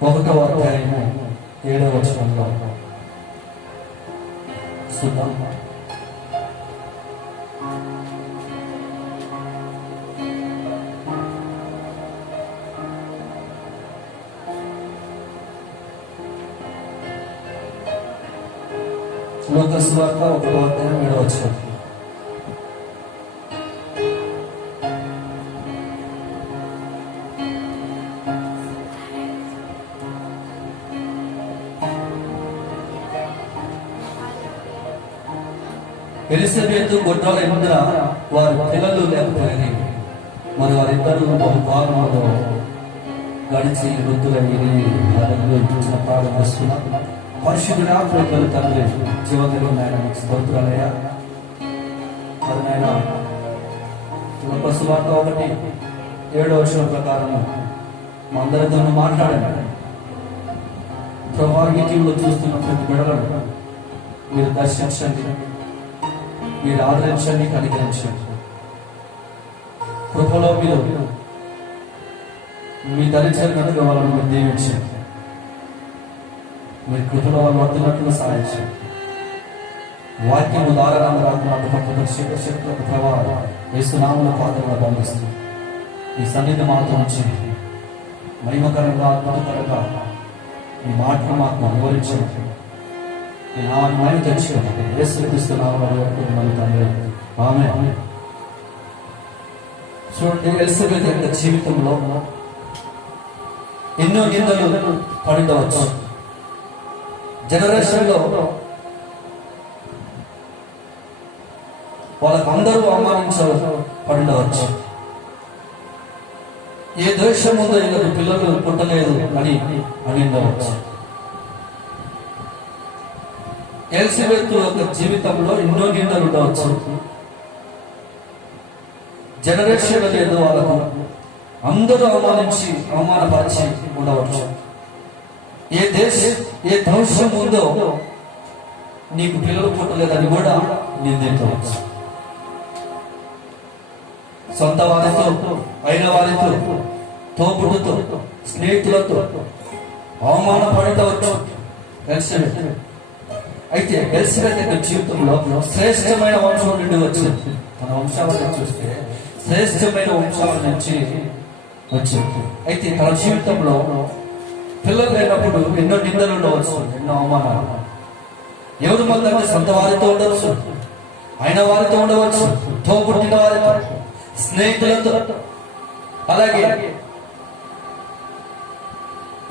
1వ అధ్యాయము 7వ వచనంలో చూద్దాం. లూకా సువార్త 1వ అధ్యాయం 7వ వచనం. ఎలిజబెత్ గొడ్రాల ఎదుర వారి పిల్లలు లేకపోయింది. మరి వారిద్దరూ బహుకాలంలో గడిచి వృద్ధులయ్యి ఇచ్చిన ప్రారంభిస్తున్న పరిశుద్ధుడా ప్రేమలు తండ్రి జీవనలో నాయన స్తోత్రాలయ్యా. మరి నాయన లూకా సువార్త 1:7వ వచనం ప్రకారము మా అందరితో మాట్లాడండి. ప్రభా, ఈ టీవీలో చూస్తున్న ప్రతి బిడ్డలను మీరు దర్శించండి, మీరు ఆదరించండి, కనికరించండి. కృపలో మీరు మీ దరిచరినట్టుగా వాళ్ళని మీరు దీవించండి. మీరు కృపలో వాళ్ళు వద్దున్నట్టుగా సాధించండి. వాక్యము దారాలను రాకుండా శక్తులకు ప్రభావం వేస్తున్నాముల పాత్రగా బంధిస్తుంది. ఈ సన్నిధి మాతో ఉంచి మహిమకరంగా అద్భుతకరంగా ఈ మాటలు మాకు వివరించండి. నామని తెచ్చుకోండి. యేసుక్రీస్తునామములో వేడుకుంటున్నాను తండ్రి, ఆమేన్. చూడండి, ఎలిజబెత్ యొక్క జీవితంలో ఎన్నో నిందలు పడిండవచ్చు. జనరేషన్లో వాళ్ళకందరూ అవమానించబడిండవచ్చు. ఏ దేశం ఉందో ఈయనకు పిల్లలు పుట్టలేదు అని ఉండవచ్చు. ఎలిజబెత్ యొక్క జీవితంలో ఎన్నో నిందలు ఉండవచ్చు. జనరేషన్ లేదు, వాళ్ళకు అందరూ అవమానపరిచి ఉండవచ్చు. ఏ దోషం ఉందో నీకు పిల్లలు పుట్టలేదని కూడా నిందించవచ్చు. సొంత వారితో, అయిన వారితో, తోపుడుతో, స్నేహితులతో అవమానపడవచ్చు ఎలిజబెత్. అయితే ఎలిజబెత్ యొక్క జీవితంలో శ్రేష్టమైన వంశం నుండి వచ్చింది. మన వంశాలను చూస్తే శ్రేష్టమైన వంశాల నుంచి వచ్చింది. అయితే తన జీవితంలో పిల్లలు లేనప్పుడు ఎన్నో నిందలు ఉండవచ్చు, ఎన్నో అవమానాలు. ఎవరి మందంటే సొంత వారితో ఉండవచ్చు, అయిన వారితో ఉండవచ్చు, తోపుట్టిన వారితో, స్నేహితులతో, అలాగే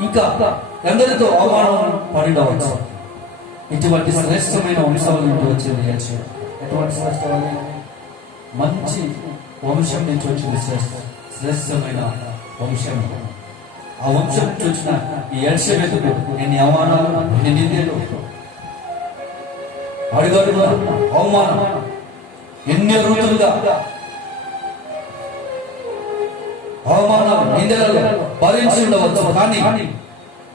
ఇంకా ఎందరితో అవమానం పడినవచ్చు. ఇటువంటి శ్రేష్టమైన వంశాల నుండి వచ్చింది. ఎటువంటి శ్రేష్టమైన మంచి వంశం నుంచి వచ్చింది, శ్రేష్టమైన వంశం. ఆ వంశం నుంచి వచ్చిన ఈ ఎలిజబెత్ ఎన్ని అవమానాలు, ఎన్ని నిందలు, అడుగడుగు అవమానం, ఎన్ని ఋతులుగా అవమానాలు, నిందలలో భరించి ఉండవచ్చు. కానీ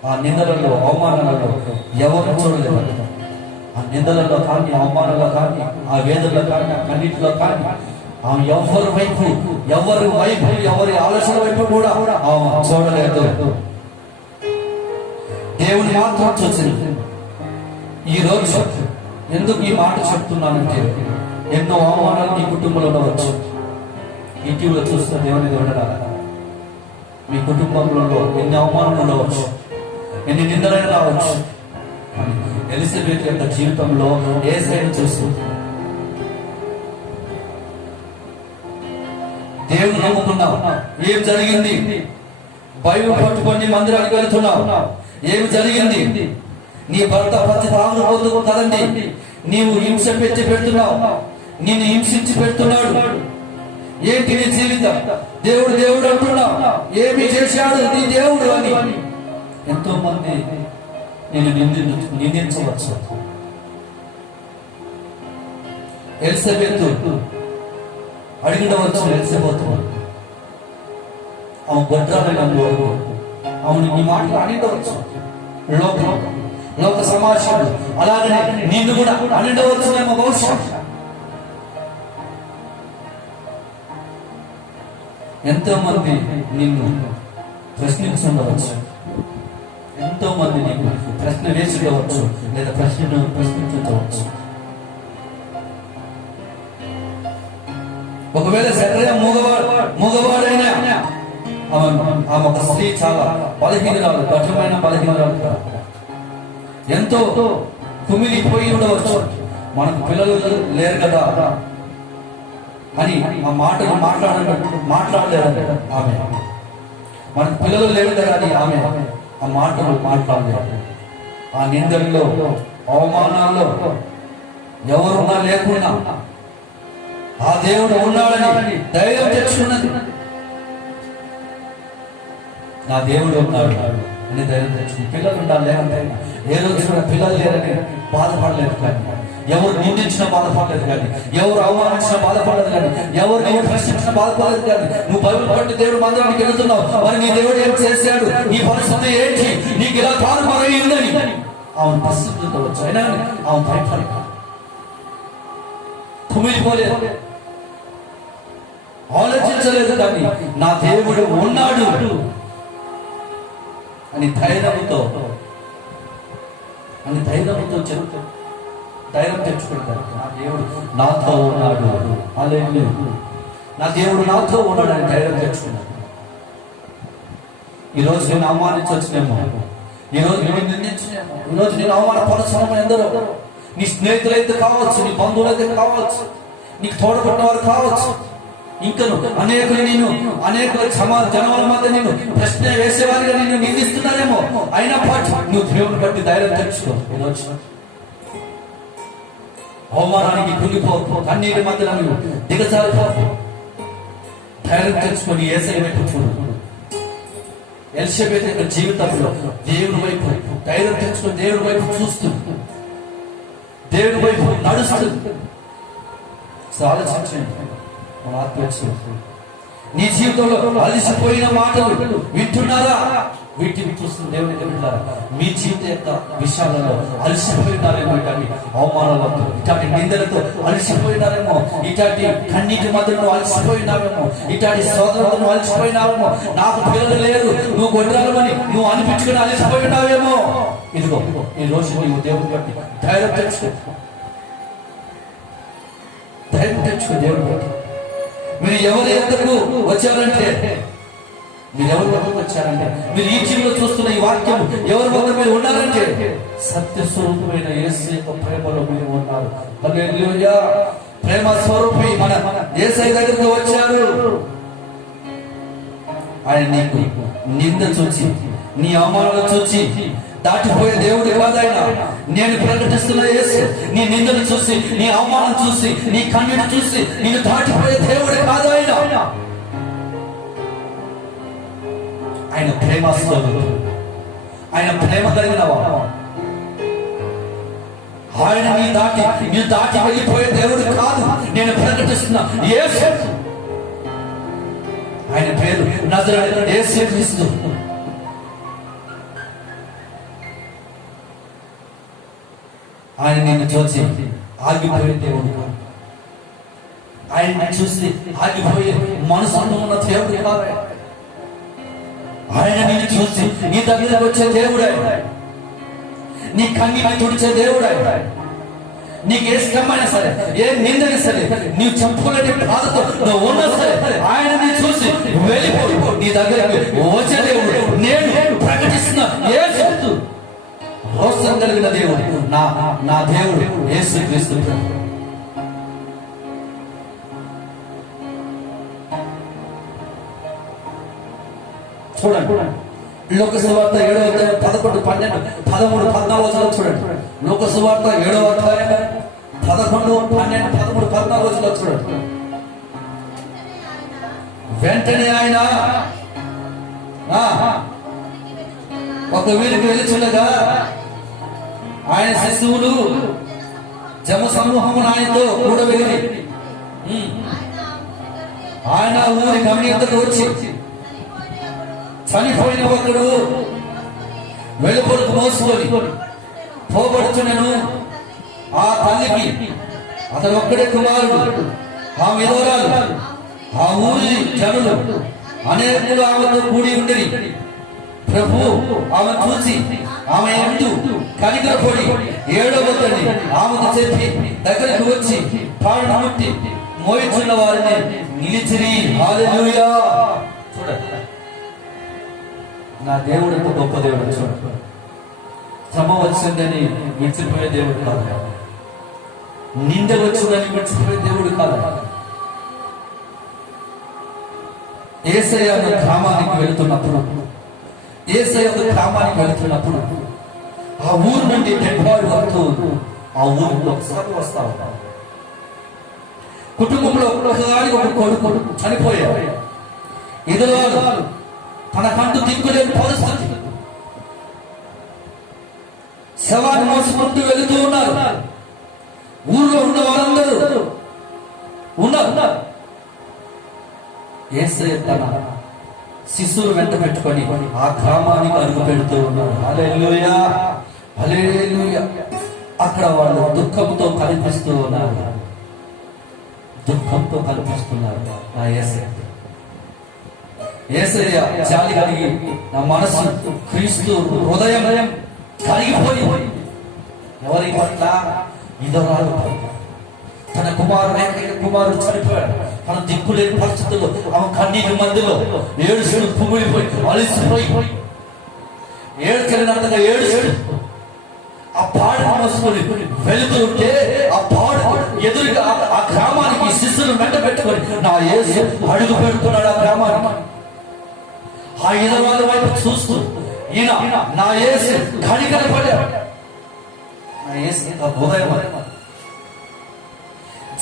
ఆ నిందలలో, అవమానాలలో ఎవరు చూడలేదు. ఆ నిందలలో కానీ, అవమానాలలో కానీ, ఆ వేదనలో కానీ, ఆ కన్నిటిలో కానీ ఎవరి వైపు, ఎవరి ఆలోచన వైపు కూడా చూడలేదు. దేవుని మాత్రం చూసింది. ఈ రోజు ఎందుకు ఈ మాట చెప్తున్నానంటే, ఎన్నో అవమానాలు నీ కుటుంబంలో ఉండవచ్చు. ఈ టీవీలో చూస్తున్న దేవుని దేవుడా, మీ కుటుంబంలో ఎన్ని అవమానాలు ఉండవచ్చు, ఎన్ని నిందలైనా రావచ్చు. ఎలిజబెత్ యొక్క జీవితంలో యేసయ్యను చూస్తుంది. దేవుని నమ్ముకున్నావు, ఏం జరిగింది? బైబిల్ పట్టుకొని మందిరానికి వెళ్తున్నావు, ఏమి జరిగింది? నీ భర్త ప్రతి తాగుడు పొందుకు కదండి, నీవు హింస పెడుతున్నావు, నిన్ను హింసించి పెడుతున్నాడు. ఏంటి నీ జీవితం? దేవుడు దేవుడు అంటున్నావు, ఏమి చేశాడు నీ దేవుడు అని ఎంతో మంది నేను నిందించవచ్చు. ఎలిజబెత్ అడిగినవచ్చు, ఎలిజబెత్ ఆమె గొడ్రాలైన అవును నీ మాటలు అనిండవచ్చు. లోక సమాజంలో అలాగనే నిన్ను కూడా అనిండవచ్చునేమో బహుశా. ఎంతో మంది నిన్ను ప్రశ్నించుండవచ్చు. ఎంతో మంది నీకు ప్రశ్న వేసుకోవచ్చు లేదా ప్రశ్నించవచ్చు. ఒకవేళ జకర్యా మూగవాడైనా ఆమె ఒక స్త్రీ చాలా బలహీనరాలు, కఠినమైన బలహీనరాలు, ఎంతో కుమిలిపోయి ఉండవచ్చు. మనకు పిల్లలు లేరు కదా అని ఆ మాటలు మాట్లాడలేదు ఆమె. మనకు పిల్లలు లేరు కదా అని ఆమె ఆ మాటలు మాట్లాడలేదు. ఆ నిందల్లో, అవమానాల్లో ఎవరున్నా లేకున్నా ఆ దేవుడు ఉన్నాడని ధైర్యం తెచ్చుకున్నది. నా దేవుడు ఉన్నాడు అని ధైర్యం తెచ్చుకుంది. పిల్లలు ఉండాలి లేదంటే ఏ రోజు కూడా పిల్లలు లేరని బాధపడలేదు కానీ, ఎవరు నిందించినా బాధపడలేదు కానీ, ఎవరు అవమానించినా బాధపడలేదు కానీ, ఎవరు నువ్వు ప్రశ్నించినా బాధపడలేదు కానీ, నువ్వు బైబిల్ పట్టి దేవుడు మందిరానికి వెళుతున్నావు, మరి నీ దేవుడు ఏం చేశాడు, నీ పరిస్థితి ఏంటి, నీకు ఇలా తారుమారైందని ఆమె ప్రశ్నించవచ్చు. వచ్చు అయినా ఆమె భయపడ కుమిలిపోలేదు, ఆలోచించలేదు కానీ నా దేవుడు ఉన్నాడు అని ధైర్యంతో చెబుతాడు. ధైర్యం తెచ్చుకుంటాడు. నా దేవుడు నాతో ఉన్నాడు, హల్లెలూయా, నా దేవుడు నాతో ఉన్నాడు అని ధైర్యం తెచ్చుకున్నాడు. ఈరోజు నేను అవమానించవచ్చునేమో, ఈరోజు నేను నిందించునేమో, ఈరోజు నేను అవమానపరచడం ఎందరో, నీ స్నేహితులైతే కావచ్చు, నీ బంధువులైతే కావచ్చు, నీకు తోడబడిన వారు కావచ్చు, ఇంకను అనేకుల జనముల మధ్య నేను ప్రశ్న వేసేవారిగా నిన్ను నిందిస్తున్నారేమో, అయినా పాటు నువ్వు దేవుని బట్టి ధైర్యం తెచ్చుకో. ఈరోజు అవమానానికి కుంగిపోకు, కన్నీటి మధ్య నువ్వు దిగజారిపో, ధైర్యం తెచ్చుకొని యేసయ్య వైపు చూడు. ఎలిషబెత్ యొక్క జీవితంలో దేవుని వైపు ధైర్యం తెచ్చుకొని దేవుని వైపు చూస్తూ దేవుని వైపు నడుస్తూ ఆలోచించండి. మన ఆత్మహత్య నీ జీవితంలో అలసిపోయిన మాటలు వింటున్నారా? వీటిని చూస్తున్న దేవుని వింటున్నారా? మీ జీవితం యొక్క విషయాలలో అలసిపోయినారేమో, ఇలాంటి అవమానాలతో, ఇట్లాంటి నిందలతో అలసిపోయినారేమో, ఇట్లాంటి కన్నీటి మధ్యలో అలసిపోయినారేమో, ఇట్లాంటి సోదరులను అలసిపోయినారేమో, నాకు పిల్లలు లేరు, నువ్వు కొట్టాలని నువ్వు అనిపించుకుని అలసిపోయినావేమో. ఇదిగో ఈ రోజు నువ్వు దేవుని బట్టి ధైర్యం తెచ్చుకో, ధైర్యం తెచ్చుకో దేవుని బట్టి. మీరు ఎవరి ఎందుకు వచ్చారంటే, మీరు ఎవరి వద్దకు వచ్చారంటే, మీరు ఈ జీవిలో చూస్తున్న ఈ వాక్యం ఎవరి వద్ద మీరు ఉన్నారంటే సత్యస్వరూపమైన యేసు యొక్క ప్రేమలో మీరు ఉన్నారు. హల్లెలూయా. ప్రేమ స్వరూపి మన యేసయ్య దగ్గరికి వచ్చారు. ఆయన నీకు నింద చూచి, నీ అవమానాలు చూచి దాటిపోయే దేవుడు కాదైనా. నేను ప్రకటిస్తున్న యేసు నీ నిందను చూసి, నీ అవమానం చూసి, నీ కన్నీటి చూసి నేను దాటిపోయే దేవుడు కాదైనా. ఆయన ప్రేమ స్వరూపుడు, ఆయన ప్రేమ కలిగిన వాడు. ఆయన నీ దాటి వెళ్ళిపోయే దేవుడు కాదు. నేను ప్రకటిస్తున్న యేసు, ఆయన పేరు నజరేయుడైన యేసు క్రీస్తు. ఆయన నిన్ను చూసి ఆగిపోయే దేవుడు, ఆయన చూసి ఆగిపోయే మనసులో ఉన్న దేవుడు కాదు. ఆయన నిన్ను చూసి నీ దగ్గరకు వచ్చే దేవుడే, నీ కన్నీటిని తుడిచే దేవుడే. నీకు ఏ శ్రమైనా సరే, ఏ నిందైనా సరే, నీవు చెప్పుకునే బాధతో నువ్వు ఉన్నా సరే, ఆయన నీ చూసి వెళ్ళిపోయి నీ దగ్గరకు వచ్చే దేవుడు. నేను ప్రకటిస్తున్న యేసు రోషం కలిగిన దేవుడు, నా దేవుడు యేసు క్రీస్తు. చూడండి లోక సువార్త 7వ అధ్యాయం 11, 12, 13, 14 చూడండి. లోక సువార్త 7వ అధ్యాయం 11, 12, 13, 14 చూడండి. వెంటనే ఆయన ఒక వీరికి వెలుచుండగా ఆయన శిశువులు జమ సమూహము ఆయనతో కూడా వెళ్ళి ఆయన ఊరి గమనింతకు వచ్చి చనిపోయిన ఒకడు వెలుపలకు మోసుకొని పోబడుచునను. ఆ తల్లికి అతను ఒక్కడే కుమారుడు, ఆ విధవరాలు, ఆ ఊరి జనులు అనేకులు ఆమెతో కూడి ఉండి ప్రభు ఆమె చూసి ఆమె ఎందు కనికరపడి ఏడవద్దని ఆమెకు చెప్పి దగ్గరికి వచ్చి పాడును ముట్టి మోయిచున్న వారిని నిలిచిరి. హల్లెలూయా. చూడండి, నా దేవుడు ఎంత గొప్ప దేవుడు. చూడండి, శ్రమ వచ్చిందని విడిచిపోయే దేవుడు కాదు, నింద వచ్చిందని విడిచిపోయే దేవుడు కాదు. యేసయ్య గ్రామానికి వెళుతున్నప్పుడు ఆ ఊరు నుండి డెడ్బాడీ వస్తూ ఆ ఊరిలో ఒకసారి వస్తా ఉంటారు. కుటుంబంలో ఒక కొడుకు చనిపోయాడు. ఇదిలో తనకంటూ దిక్కులేని పరిస్థితి, శవాన్ని మోసుకుంటూ వెళుతూ ఉన్నారు. ఊళ్ళో ఉన్న వారందరూ ఉన్నారు. యేసయ్య తన శిశువులు వెంట పెట్టుకొని ఆ గ్రామానికి అడుగు పెడుతూ ఉన్నారు. హల్లెలూయా, హల్లెలూయా. అక్కడ వాళ్ళు దుఃఖంతో కనిపిస్తూ ఉన్నారు. నా యేసయ్య జాలి కలిగి నా మనసు క్రీస్తు హృదయం కరిగిపోయి ఎవరి పట్ల విధవరాలు తన కుమారుడు చనిపోయాడు. తన దిక్కులేని పరిస్థితుల్లో ఆమె కన్నీటి మధ్యలో ఏడుస్తూ పువ్వులిపోయి అలిసిపోయి ఏడుకెళ్ళినంతగా ఏడుస్తూ ఆ పాడును మోసుకొని వెళుతూ ఉంటే ఆ పాడు ఎదురుగా ఆ గ్రామానికి శిశువులు వెంట పెట్టుకొని నా యేసు అడుగు పెడుతున్నాడు ఆ గ్రామానికి. ఆ ఇదవాళ్ళ వైపు చూస్తూ ఈయన నా యేసు కనికరపడ్డాడు. నా యేసు హృదయం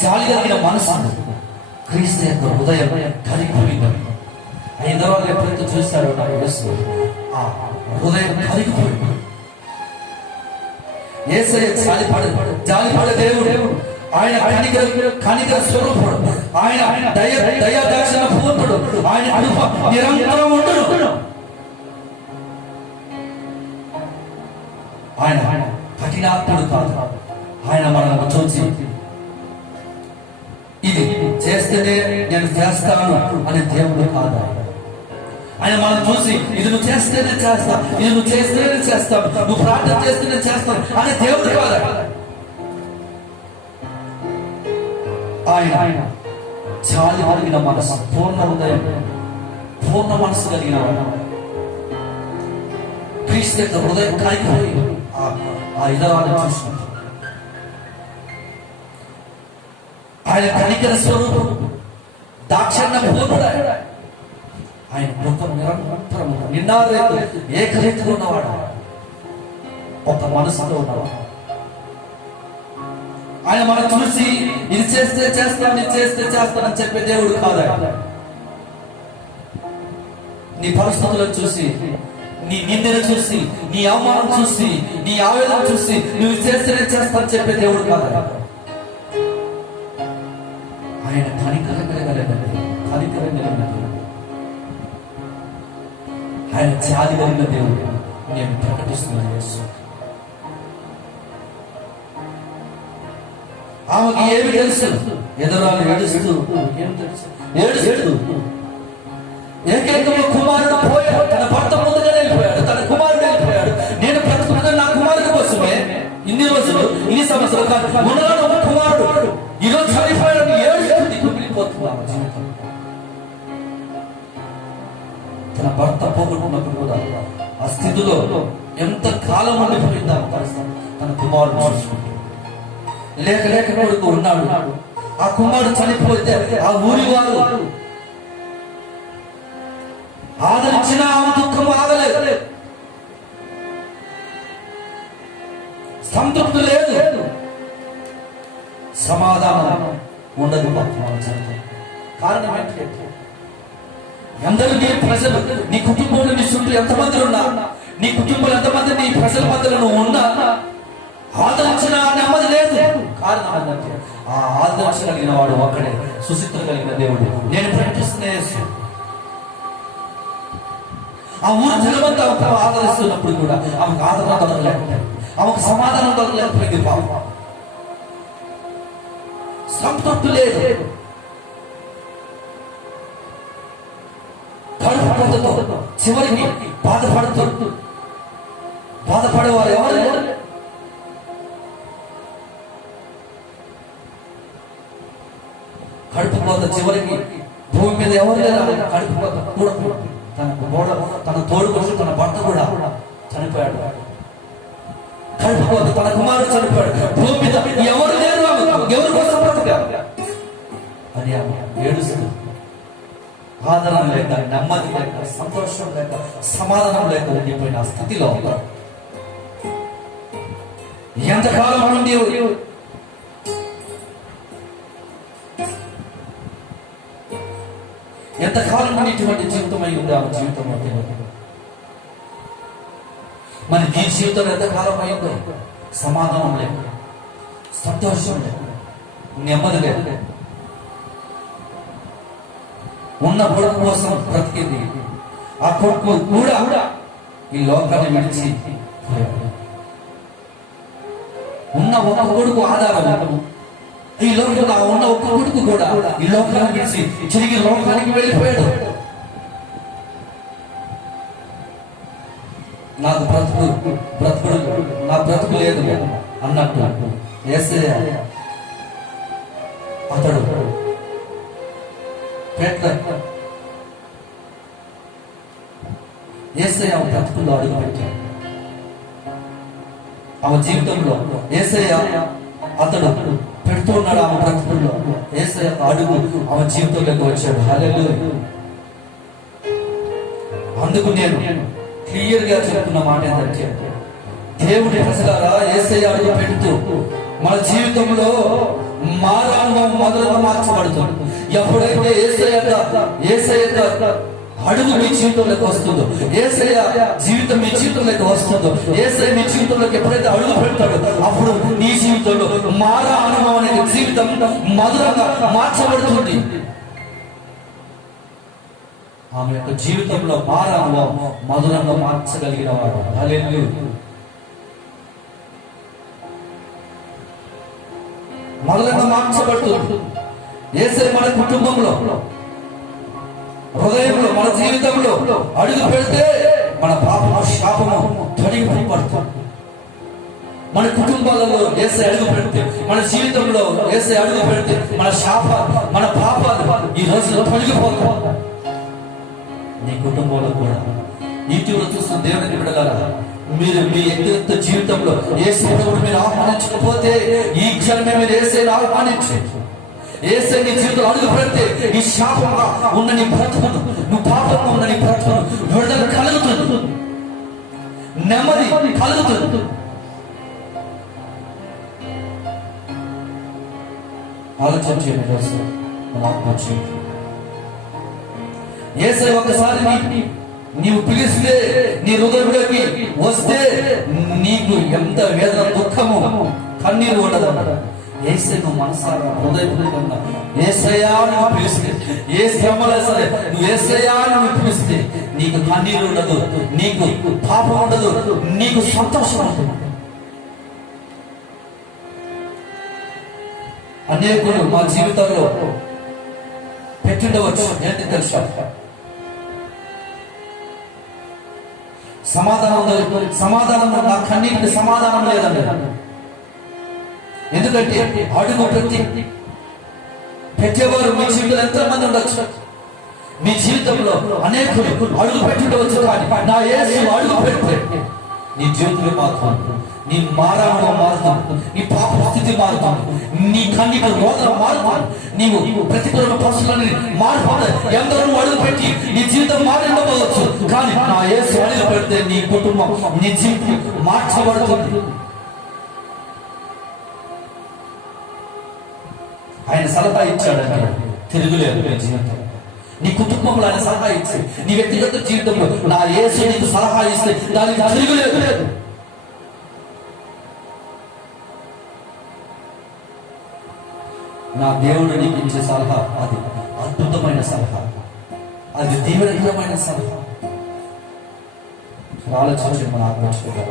జాలి కలిగిన మనసు క్రీస్తు యొక్క హృదయం కరిగిపోయింది. ఆ ఇదవాళ్ళు ఎప్పుడైతే చూస్తాడో నా యేసు ఆ హృదయం కరిగిపోయింది. యేసయ్య జాలిపడే దేవుడు. ఆయన కనికర స్వరూపుడు. ఆయన దయా దర్శన పూర్ణుడు. ఆయన కృప నిరంతరం ఉండును. ఆయన కఠినాత్ముడు కాదు. ఆయన మనల్ని చూసి ఇది చేస్తేనే నేను చేస్తాను అనే దేవుడు కాదు. ఆయన మనం చూసి ఇది నువ్వు చేస్తేనే చేస్తా, ఇది నువ్వు చేస్తేనే చేస్తావు, నువ్వు ప్రార్థన చేస్తేనే చేస్తావు అనే దేవుడు కాదు. ఆయన చాలి కలిగిన మనసు, పూర్ణ హృదయం, పూర్ణ మనసు కలిగిన క్రీస్తు యొక్క హృదయం కాలిపోయి ఆ ఇదవాన్ని చూసుకుంటాం. ఆయన కనికర స్వరూపం, దాక్షిణ్య పూర్ణుడు. ఆయన కృప నిరంతరం నిన్నారేపు ఏకరీతిగా ఉన్నవాడు, ఒక మనసులో ఉన్నవాడు. ఆయన మనం చూసి ఇది చేస్తే చేస్తాను, ఇది చేస్తే చేస్తానని చెప్పే దేవుడు కాదు. నీ పరిస్థితులను చూసి, నీ నిందను చూసి, నీ అవమానం చూసి, నీ ఆవేదన చూసి నువ్వు చేస్తేనే చేస్తానని చెప్పే దేవుడు కాదు. ఆయన కనికరం కలిగినది, ఆయన జాలి కలిగిన దేవుడు. నేను ప్రకటిస్తున్నాను యేసు. ఆమెకి ఏమి తెలుసు? ఎదురాలు ఏడుస్తూ ఏం తెలుసు? ఏడుస్తూ ఏకైకమైన కుమారుడు పోయాడు. తన భర్త ముందుగా వెళ్ళిపోయాడు, తన కుమారుడు వెళ్ళిపోయాడు. నేను బ్రతుకున్నది నా కుమారుడి కోసమే. ఇన్ని రోజులు, ఇన్ని సంవత్సరాలు కాదు, ఉన్నవాడు ఒక కుమారుడు ఈరోజు చనిపోయాడు. ఏడుస్తుంది, కుమిలిపోతున్నాము జీవితం. తన భర్త పోగొట్టుకున్నప్పుడు కూడా ఆ స్థితిలో ఎంత కాలం ఉండిపోయిందా తన కుమారుడు చూసుకుంటూ. లేక కొడుకు ఉన్నాడు. ఆ కుమారుడు చనిపోతే ఆ ఊరి వారు ఆదరించిన ఆమె దుఃఖం ఆగలేదు, సంతృప్తి లేదు, సమాధానం ఉండదు. కారణం ఏంటంటే అందరూ నీ ప్రజలు, నీ కుటుంబంలో నీ చుట్టూ ఎంతమంది ఉన్నా, నీ కుటుంబంలో ఎంతమంది నీ ప్రజల మధ్యలో నువ్వు ఉన్నా ఆదరించిన నెమ్మది లేదు. కారణం ఏంటంటే ఆ ఆదర్శ కలిగిన వాడు ఒక్కడే, సుశిత్ర కలిగిన దేవుడు. నేను ప్రకటిస్తున్న యేసు. ఆ ఊరు జనమంతా ఆదరిస్తున్నప్పుడు కూడా ఆమెకు ఆదరణ దొరకలేకపోయింది, ఆమెకు సమాధానం దొరకలేకపోయింది. పాపం సంతృప్తి లేదు. కడుపు చివరికి బాధపడేవారు ఎవరు? కడుపు కోత చివరికి భూమి మీద ఎవరు లేదా? కడుపు కోత కూడా తన తోడు కోసం తన భర్త కూడా చనిపోయాడు. కడుపు కోత తన కుమారుడు చనిపోయాడు. భూమి మీద ఎవరు లేరు, ఎవరి కోసం బ్రతికారు అని ఆమె ఏడుస్తుంది. ఆదరణ లేక, నెమ్మది లేక, సంతోషం లేక, సమాధానం లేక ఉండిపోయిన స్థితిలో ఎంతకాలం నుండి ఎంతకాలం నుండి ఇటువంటి జీవితం అయి ఉంది ఆమె జీవితం. మరి నీ జీవితం ఎంతకాలం అయిందో సమాధానం లేక, సంతోషం లేక, నెమ్మది లేక, ఉన్న కొడుకు కోసం బ్రతికింది. ఆ కొడుకు కూడా ఈ లోకాన్ని విడిచి ఉన్న ఒక కొడుకు ఆధారం ఈ లోకంలో ఉన్న ఒక్క కొడుకు కూడా ఈ లోకాన్ని విడిచి తిరిగి లోకానికి వెళ్ళిపోయాడు. నాకు బ్రతుకుడు నా బ్రతుకు లేదు అన్నట్టు యేసయ్య అతడు యేసయ్య ఆమె బ్రతుకుల్లో అడుగు పెట్టాడు. ఆమె జీవితంలో యేసయ్య అతడు పెడుతూ ఉన్నాడు. ఆమె బ్రతుకుల్లో యేసయ్య అడుగు ఆమె జీవితంలోకి వచ్చాడు. హల్లెలూయా. అందుకు నేను క్లియర్ గా చెప్తున్న మాట ఏంటంటే, దేవుడి ప్రజలారా, యేసయ్య అడుగు పెడుతూ మన జీవితంలో మారానుభవం మొదలుగా మార్చబడుతుంది. ఎప్పుడైతే యేసయ్య అడుగు మీ జీవితంలోకి వస్తుందో, యేసయ్య జీవితం మీ జీవితంలోకి వస్తుందో, యేసయ్య మీ జీవితంలోకి ఎప్పుడైతే అడుగు పెడతాడో అప్పుడు నీ జీవితంలో మారా అనుభవం అనే జీవితం మధురంగా మార్చబడుతుంది. ఆమె యొక్క జీవితంలో మారా అనుభవం మధురంగా మార్చగలిగిన వాడు. హల్లెలూయా. మధురంగా మార్చబడుతుంది. యేసయ్య మన కుటుంబంలో, హృదయంలో, మన జీవితంలో అడుగు పెడితే మన పాపము, శాపము తొలగిపోబడుతుంది. మన కుటుంబాలలో యేసయ్య అడుగు పెడితే, మన జీవితంలో యేసయ్య అడుగు పెడితే మన శాపాలు, మన పాపాలు ఈ రోజులో తొలగిపోతాయి. నీ కుటుంబంలో కూడా యూట్యూబ్ లో చూస్తున్న దేవుని బిడ్డలారా, మీరు మీ వ్యక్తిగత జీవితంలో యేసు ప్రభువుని మీరు ఆహ్వానించకపోతే ఈ క్షణమే మీరు యేసయ్యను ఆహ్వానించండి. యేసయ్య నీ జీవితంలో అడుగు పెడితే ఈ శాపంగా ఉన్న నీ బ్రతుకును, నువ్వు పాపంగా ఉన్న నీ బ్రతుకును విడుదల కలుగుతుంది, నెమ్మది కలుగుతుంది. ఆలోచించండి. యేసయ్య ఒక్కసారి నీవు పిలిస్తే, నీ హృదయంలోకి వస్తే నీకు ఎంత వేదన, దుఃఖము, కన్నీరు ఉండదు. యేసయ్యను మనసారా హృదయపూర్వకంగా యేసయ్యా నువ్వు పిలిస్తే, ఏ శ్రమలో సరే నువ్వు యేసయ్యా నువ్వు పిలిస్తే నీకు కన్నీరు ఉండదు, నీకు పాపం ఉండదు, నీకు సంతోషం ఉంటుంది. అనేకులు మా జీవితంలో పెట్టిండవచ్చు, ఏంటి తెలుసా? సమాధానం నా కన్నీటికి సమాధానం లేదండి. ఎందుకంటే అడుగు పెట్టేవారు మీ జీవితంలో ఎంతో మంది ఉండొచ్చు. మీ జీవితంలో అనేకులు అడుగు పెట్టవచ్చు, కానీ నా యేసు అడుగు పెడితే నీ జీవితమే మారుతుంది, నీ మారాణం మారుతుంది, నీ పాప స్థితి మారుతుంది, నీ కన్నీటి రోదన మారుతుంది, నీవు ప్రతికూల పరిస్థితులని మారిపోతాయి. ఎందరూ అడుగు పెట్టి నీ జీవితం మారిపోవచ్చు, కానీ నా యేసు అడుగు పెడితే నీ కుటుంబం, నీ జీవితం మార్చబడుతుంది. ఆయన సలహా ఇచ్చాడంటే తిరుగులేదు. నీ జీవితం, నీ కుటుంబంలో ఆయన సలహా ఇచ్చి, నీ వ్యక్తిగత జీవితంలో నా యేసు నీకు సలహా ఇస్తే దానికి తిరుగులేదు. నా దేవుడు నీకు ఇచ్చే సలహా అది అద్భుతమైన సలహా, అది దీవెనకరమైన సలహా. ఆలోచించి మనం ఆలోచించగల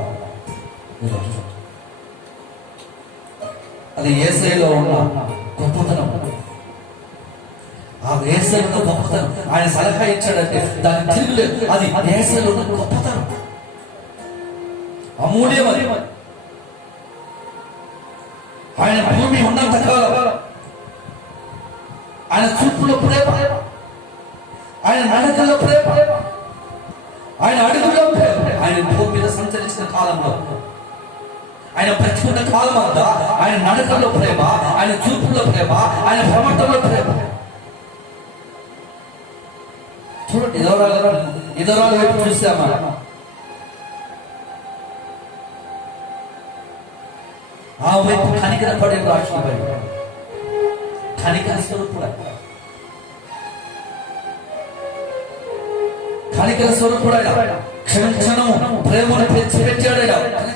అది యేసయ్యలో ఉన్న గొప్పతనం. ఆ వేసవిలో గొప్పతనం. ఆయన సలహా ఇచ్చాడంటే దాన్ని తిరుగులేదు. అది వేసవిలో గొప్పతనం, అమూల్యం. అది ఆయన భూమి ఉన్నంత కాలం ఆయన చూపులో ప్రేమ, ఆయన నడకలో ప్రేమ, ఆయన అడుగులో ప్రేమ. ఆయన భూమి మీద సంచరించిన కాలంలో, ఆయన బ్రతుకున్న కాలం అంతా ఆయన నడకల్లో ప్రేమ, ఆయన చూపుల్లో ప్రేమ, ఆయన ప్రవర్తనలో ప్రేమ. చూడండి, ఇతరాల వైపు చూసామా? ఆ వైపు కనికర పడే రాష్ట్రంపై కనికర స్వరూపుడు, కనికర స్వరూపుడు. క్షణం క్షణం ప్రేమను పెంచి పెట్టాడు.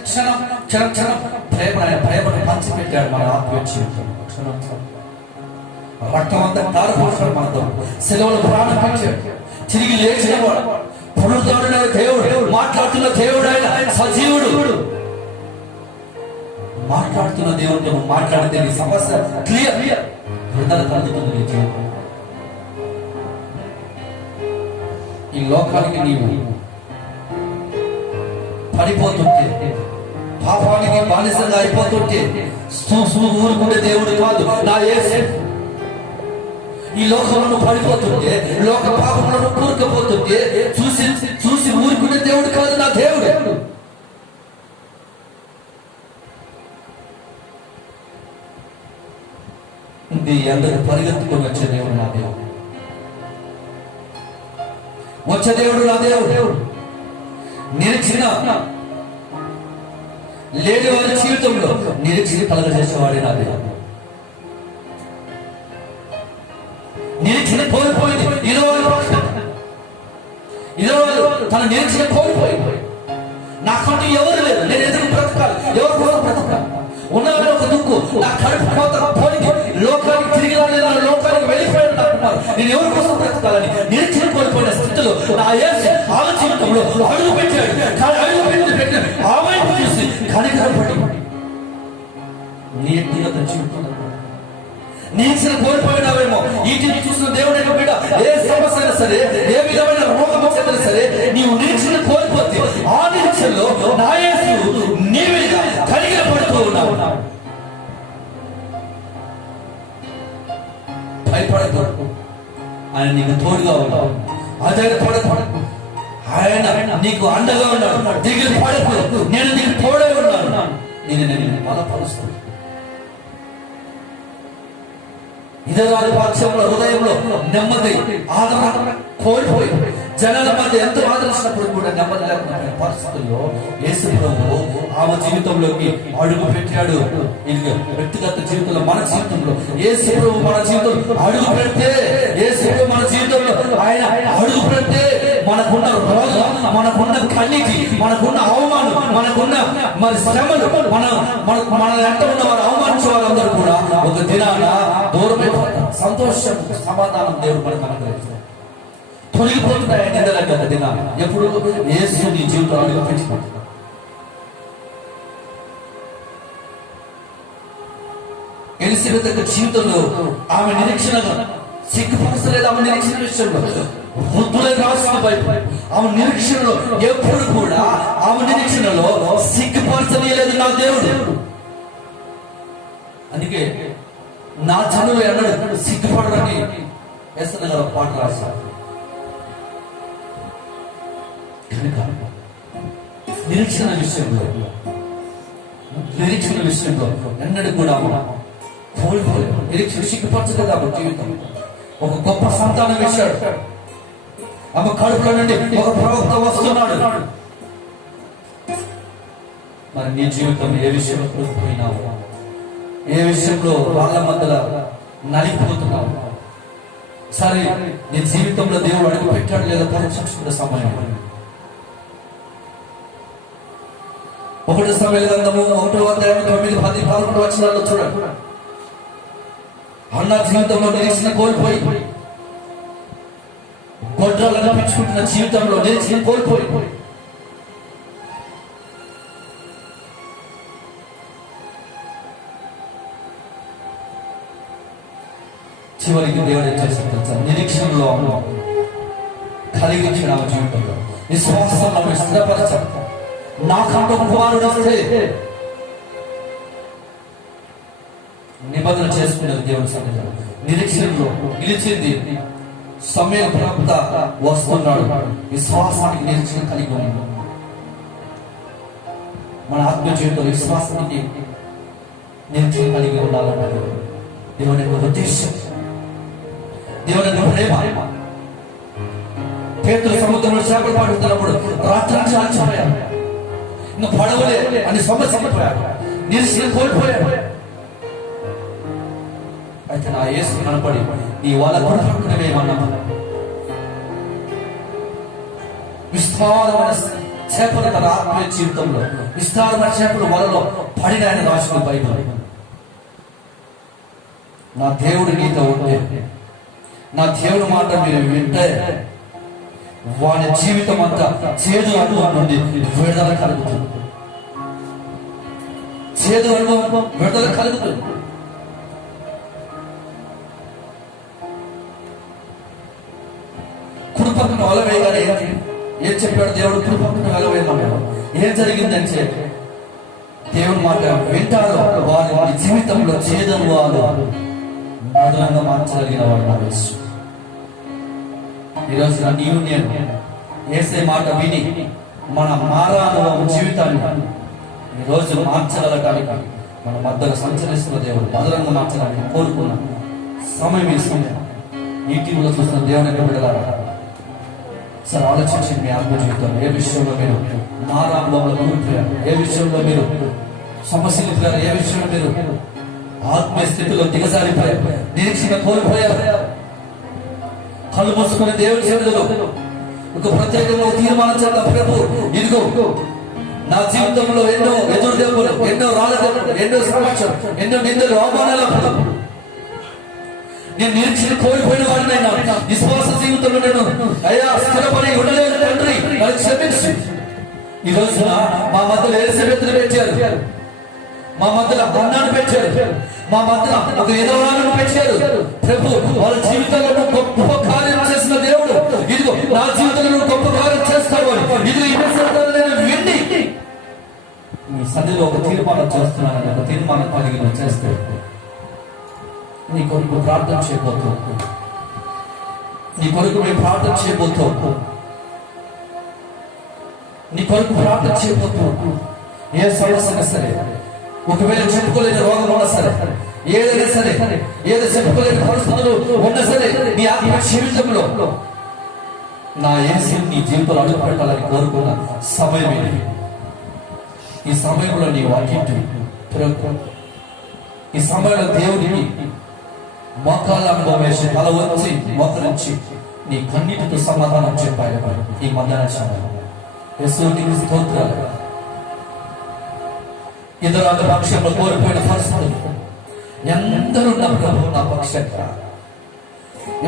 క్షణం క్షణం క్షణం ప్రేమను పంచి పెట్టాడు మన ఆత్మీయ జీవితంలో. క్షణం రక్తం అంతా తారపోసాడు మనతో, సెలవులు ప్రాణం పెంచాడు, తిరిగి లేచిన వాడు, పునరుద్ధరణ దేవుడు, మాట్లాడుతున్న దేవుడు, ఆయన సజీవుడు. మాట్లాడుతున్న దేవుడితో మాట్లాడితే నీ సమస్య క్లియర్, విడుదల కలుగుతుంది నీ జీవితం. ఈ లోకానికి నీవు పడిపోతుంటే, పాపానికి బానిసంగా అయిపోతుంటే ఊరుకునే దేవుడు కాదు నా యేసు. ఈ లోకంలో పడిపోతుంటే, లోక పాపంలో కూరుకుపోతుంటే చూసి చూసి ఊరుకునే దేవుడు కాదు నా దేవుడు. అందరూ పరిగెత్తుకొని వచ్చే దేవుడు నా దేవుడు, వచ్చే దేవుడు నా దేవుడు. నిరీక్షణ లేని వారి జీవితంలో నిరీక్షణ కలగజేసేవాడే నా దేవుడు. నిరీక్షణ కోల్పోయింది ఈరోజు తన నిరీక్షణ కోల్పోయింది. నాకంటూ ఎవరు లేదు, నేను ఎదురు బ్రతకాలి, ఎవరు కూడా బ్రతకాలి. ఉన్నవారు ఒక దుక్కు, నా కడుపు కోత పోయింది, లోకానికి తిరిగి రాలేదు, లోకానికి వెళ్ళిపోయాడు అంటున్నారు. నేను ఎవరి కోసం బ్రతకాలని నిరీక్షణ కోల్పోయిన స్థితిలో నా యేసు ఆమె జీవితంలో అడుగు పెట్టాడు. పెట్టిన ఆమె చూసి కనికరపడి నీ వ్యక్తిగత జీవితం నిరీక్షణ కోల్పోయినావేమో. వీటిని చూసిన దేవుడైన బిడ్డ, ఏ సమస్య అయినా సరే, ఏ విధమైన రోగమొచ్చినా సరే, నీవు నిరీక్షణ కోల్పోతే ఆ నిరీక్షణలో నా యేసు నీ మీద కనికరపడుతూ ఉన్నావు. భయపడకు, ఆయన నీకు తోడుగా ఉన్నాడు. ఆధారపడకు, ఆయన నీకు అండగా ఉన్నాడు. దిగులు పడకు, నేను నీకు తోడై ఉన్నాను. నేను బలపరుస్తాను. ఇతరుల పక్షంలో హృదయంలో నెమ్మది ఆదరణ కోల్పోయి జనాల మధ్య ఎంతో ఆదరించినప్పుడు కూడా నెమ్మది లేకుండా పరిస్థితుల్లో యేసు ప్రభువు ఆమె జీవితంలోకి అడుగు పెట్టాడు. వ్యక్తిగత జీవితంలో, మన జీవితంలో యేసు ప్రభు మన జీవితంలో అడుగు పెడితే, యేసు ప్రభు మన జీవితంలో ఆయన అడుగు పెడితే మనకున్న రోగం, మనకున్న కన్నీటి, మనకున్న అవమానం, మనకున్న మరి శ్రమలు, మన ఎంత ఉన్న వారు అవమానించే వారందరూ కూడా ఒక దినాన దూరమైపోతారు. సంతోషం, సమాధానం దేవుడు మనకు అనుగ్రహిస్తాడు. తొలగిపోతున్నాయి నిందల గత దినాన. ఎప్పుడు యేసు నీ జీవితంలో అడుగు పెట్టుకుంటున్నాడు. ఎలిజబెత్ యొక్క జీవితంలో ఆమె నిరీక్షణగా సిగ్గుపరచలేదు. ఆమె నిరీక్షణ విషయంలో వృద్ధులై రాసిన బైబిల్ ఆమె నిరీక్షణలో ఎప్పుడు కూడా ఆమె నిరీక్షణలో సిగ్గుపరచలేదు నా దేవుడు. అందుకే నా జనులు ఎన్నడూ సిగ్గుపడరని ఎస్ఎన్ గారు పాట రాశారు. కనుక నిరీక్షణ విషయంలో ఎన్నడూ కూడా కోల్పోలేదు. నిరీక్షణ సిగ్గుపరచలేదు. ఆమె జీవితం ఒక గొప్ప సంతానం వేశాడు. ఆమె కడుపులో నుండి ఒక ప్రవక్త వస్తున్నాడు. మరి నీ జీవితం ఏ విషయంలో కోల్పోయినావు? ఏ విషయంలో వాళ్ళ మధ్యలో నలిగిపోతున్నావు? సరే, నీ జీవితంలో దేవుడు అడుగు పెట్టాడు లేదా పరీక్షించుకునే సమయం. 1 సమూయేలు గ్రంథము 1వ అధ్యాయం 9, 10, 11 వచనాల్లో చూడండి. అన్న జీవితంలో నిరీక్షణ కోల్పోయి, గొడ్రాలు అనిపించుకుంటున్న జీవితంలో నిరీక్షణ కోల్పోయి, చివరికి దేవుడు ఏం చేస్తాడు తెలుసా? నిరీక్షణలో కలిగించిన జీవితంలో విశ్వాసంలో స్థిరపరచాలి. నాకంటూ కుమారుడు వస్తే నిబంధన చేసుకున్నది దేవుడి సన్నిధిలో, నిరీక్షణలో నిలిచింది. సమయ ప్రవక్త వస్తున్నాడు. విశ్వాసానికి నిరీక్షణ కలిగి ఉంది. మన ఆత్మ జీవితంలో విశ్వాసానికి నిరీక్షణ కలిగి ఉండాలన్నాడు. దేవుని ఉద్దేశం, దేవుని ప్రేమ. పేతురు సముద్రంలో చేపలు పడుతున్నప్పుడు రాత్రి ఆశ్చర్యపోయాడు. ఇంకా పడవలే అని సమస్యపోయాడు, నిరీక్షణ కోల్పోయాడు. అయితే నా యేసు కనపడి ఈ వాళ్ళ కొడుకునేమన్నా విస్తారమైన చేపలు తన ఆత్మీయ జీవితంలో విస్తారమైన చేపలు వలలో పడిన ఆయన రాసిన బైబిల్. నా దేవుడు నీతో ఉంటే, నా దేవుడు మాట మీరు వింటే వాడి జీవితం అంతా చేదు అనుభవం నుండి విడుదల కలుగుతుంది. చేదు అనుభవం విడుదల కలుగుతుంది. కుడిపక్కన వలవేయగానే ఏం చెప్పాడు దేవుడు? కుడిపక్కన వలవేయమన్నాడు. ఏం జరిగిందంటే దేవుడు మాట వింటారు వారి జీవితంలో చేదను వాళ్ళు మధురంగా మార్చగలిగిన వాడు నా యేసు. ఈరోజు నీవు నేను యేసే మాట విని మన మారానుభవం జీవితాన్ని ఈరోజు మార్చగలటానికి మన మధ్యలో సంచరిస్తున్న దేవుడు మధురంగా మార్చడానికి కోరుకున్న సమయం ఇస్తుంది. ఈ టీవీలో చూస్తున్న దేవుని బిడ్డలారా, సార్ ఆలోచించండి. మీ ఆత్మ జీవితంలో ఏ విషయంలో మీరు మారానుభవంలో కోల్పోయారు? ఏ విషయంలో మీరు సమస్యలు పోయారు? ఏ విషయంలో మీరు ఆత్మీయ స్థితిలో దిగజారిపోయారు? నిరీక్షణ కోల్పోయారు? కళ్ళు మూసుకుని దేవుడి సన్నిధిలో ఒక ప్రత్యేకంగా తీర్మానం చేద్దాం. ప్రభు, ఇదిగో నా జీవితంలో ఎన్నో ఎదురు దెబ్బలు, ఎన్నో రాళ్ళ దెబ్బలు, ఎన్నో సమస్యలు, ఎన్నో నిందలు, అవమానాల నేను నిరీక్షణ కోల్పోయిన వాడినైనా విశ్వాస జీవితంలో నేను అయ్యా స్థిరపడి ఉండలేదు తండ్రి, నాకు క్షమించు. ఈ రోజున మా మధ్యలో ఎలిజబెత్తును పెట్టారు, మా మధ్యలో అన్నాన్ని పెట్టారు, మా మధ్యలో ఒక ఎదవాళ్ళను పెట్టారు. ప్రభు, వాళ్ళ జీవితంలో గొప్ప కార్యం చేసిన దేవుడు, ఇదిగో నా జీవితంలో గొప్ప కార్యం చేస్తాడు అని ఇదిగో నేను విండి మీ సన్నిధిలో ఒక తీర్మానం చేస్తున్నానని ఒక తీర్మానం కలిగి నువ్వు చేస్తే నీ కొరకు ప్రార్థన చేయబోతావు. నీ కొరకు మేము ప్రార్థన చేయబోతావు. నీ కొరకు ప్రార్థన చేయబోతావు. ఏ సమస్య సరే, ఒకవేళ చెప్పుకోలేని రోగం ఉన్నా సరే, ఏదైనా సరే, ఏదో చెప్పుకోలేని పరిస్థితులు ఉన్నా సరే, నీ ఆత్మ జీవితంలో నా యేసు నీ జీవితంలో అడుగు పెట్టాలని కోరుకున్న సమయం ఇది. ఈ సమయంలో నీ వాక్యం, ఈ సమయంలో దేవుడికి మోకాళ్ళ అనుభవం వేసి తల వచ్చి మోకరించి నీ కన్నీటితో సమాధానం చెప్పాలి. ఈ మధ్యాహ్న సమయం యేసునికి స్తోత్రాలు. ఇద్దరు అంత పక్షంలో కోల్పోయిన పరిస్థితులు ఎందరూ నా ప్రభు నా పక్షంగా,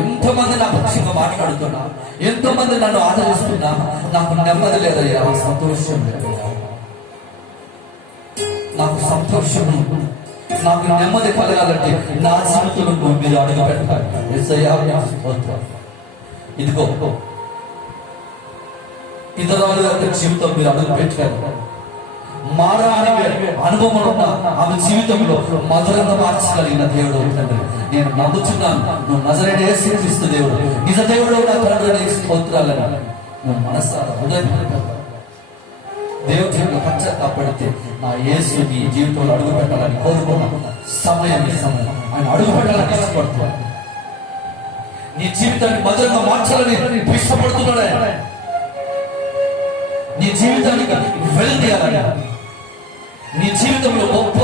ఎంతోమంది నా పక్షంగా మాట్లాడుతున్నా, ఎంతో మంది నన్ను ఆదరిస్తున్నా, నాకు నెమ్మది లేదయ్యా, సంతోషం లేదయ్యా, నాకు సంతోషం, నాకు నెమ్మది కలగాలంటే నా జీవితంలో మీరు అడుగు పెట్టాలి. ఇదిగో ఇతరుల యొక్క జీవితం మీరు అడుగు పెట్టారు. మారానికి అనుభవం ఉన్న ఆమె జీవితంలో మధురంగా మార్చగలిగిన దేవుడు తండ్రి, నేను నమ్ముతున్నాను. నువ్వు నజరేయుడు యేసు దేవుడు, నిజ దేవుడు నా తండ్రి, స్తోత్రాలను నువ్వు మనసారా హృదయం దేవుడు పశ్చాత్తాపడితే నా యేసు నీ జీవితంలో అడుగు పెట్టాలని కోరుకున్న సమయం ఆయన అడుగు పెట్టాలని ఇష్టపడుతున్నాడు. నీ జీవితాన్ని మధురంగా మార్చాలని ఇష్టపడుతున్నాడు ఆయన. నీ జీవితానికి వెళ్ళాలని, నీ జీవితంలో గొప్ప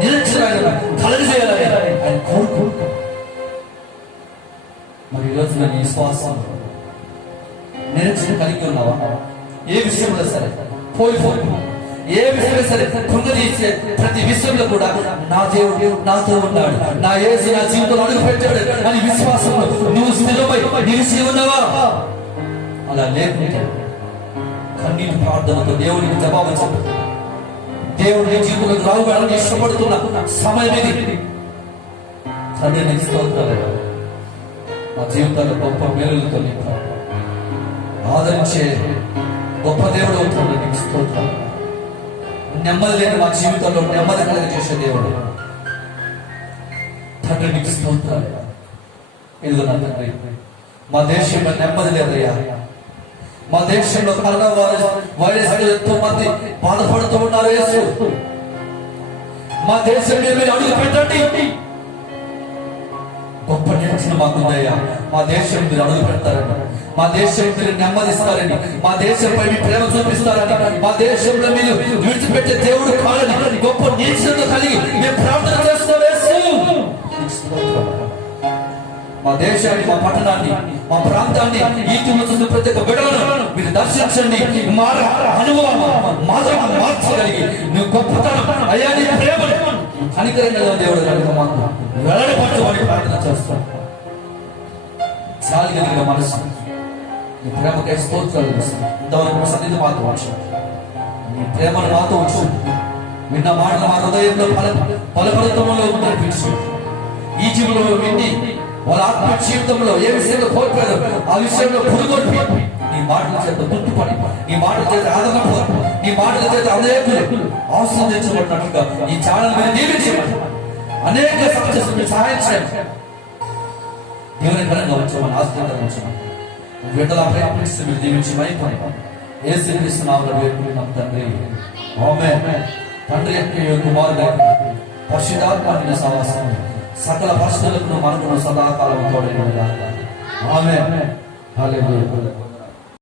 నిరీక్షణ కలగజేయాలని ఆయన కోరుకుంటున్నాడు. మరి ఈరోజు నేను విశ్వాసం నిరీక్షణ కలిగి ఉన్నావా? ఏ విషయంలో సరే పోయిపోయి, ఏ విషయంలో సరే కృంగదీసే ప్రతి విషయంలో కూడా నా దేవుడు నాతో ఉన్నాడు, నా యేసు నా జీవితంలో అడుగు పెట్టాడు అని విశ్వాసంలో నువ్వు స్థిరపై నిలిచి ఉన్నావా? అలా లేకుంటే కన్నీటి ప్రార్థనతో దేవుడికి జవాబు చెప్పు. దేవుడి జీవితంలో రావుగాలని ఇష్టపడుతున్న సమయం ఇది. తండ్రి నీకు స్తోత్రాలు. మా జీవితాల్లో గొప్ప మేలులతో నింపారు. ఆదరించే గొప్ప దేవుడు అవుతాడు. నీకు స్తోత్రం. నెమ్మది లేని మా జీవితంలో నెమ్మది కలిగజేసే దేవుడు తండ్రి, నీకు స్తోత్రం. ఇదిగో నా తండ్రి, మా దేశంలో నెమ్మది లేదయ్యా. మా దేశంలో కరోనా వైరస్ ఎంతో మంది బాధపడుతూ ఉన్నారు. యేసు, మా దేశంలో మీరు అడుగు పెట్టండి. గొప్ప నిరీక్షణ మాకుందయ్యా. మా దేశం మీరు అడుగు పెడతారని, మా దేశం మీరు నెమ్మదిస్తారని, మా దేశంపై మీ ప్రేమ చూపిస్తారని, మా దేశంలో మీరు విడిచిపెట్టే దేవుడు కాదని గొప్ప నిరీక్షణతో కలిగి మేము ప్రార్థన చేస్తాం. యేసు, మా దేశాన్ని, మా పట్టణాన్ని, మా ప్రాంతాన్ని, ఈ చూస్తున్న ప్రతి ఒక్క బిడ్డలను మీరు దర్శించండి. అనుభవం మార్చగలిగి నువ్వు గొప్పతనం అయ్యా, నీ ప్రేమను కనికరంగా దేవుడు కనుక మాకు వెల్లడిపరచమని ప్రార్థన చేస్తాం. చాలు కలిగిన మనసు నీ ప్రేమకై స్తోత్రాలు ఇంతవరకు సన్నిధి మాతో వచ్చు. నీ ప్రేమను మాతో వచ్చు. విన్న మాటలు మా హృదయంలో బలపడతంలో నడిపించు. ఈ జీవులలో విని వాళ్ళ ఆత్మ జీవితంలో ఏ విషయంలో కోల్పోయారు ఆ విషయంలో పురుగొల్పి నీ మాటల చేత గుర్తుపడి, నీ మాటల చేత ఆదరణ, నీ మాటల చేత అనేకులు ఆస్వాదించబడినట్టుగా ఈ ఛానల్ మీద దీవించమని, అనేక సక్సెస్ సహాయం చేయండి. దేవుని పరంగా వచ్చామని ఆశ్చర్యంగా వచ్చామని విడుదల ప్రయత్నిస్తే మీరు దీవించి మైపని ఏ సిరిస్తున్నామని వేడుకుంటున్నాం తండ్రి. ఆమేన్. తండ్రి యొక్క కుమారుడు పరిశుద్ధాత్మ సహవాసం సకల పరిస్థితులకు మనకు సదాకాలం తోడైన ఆమేన్. హల్లెలూయా.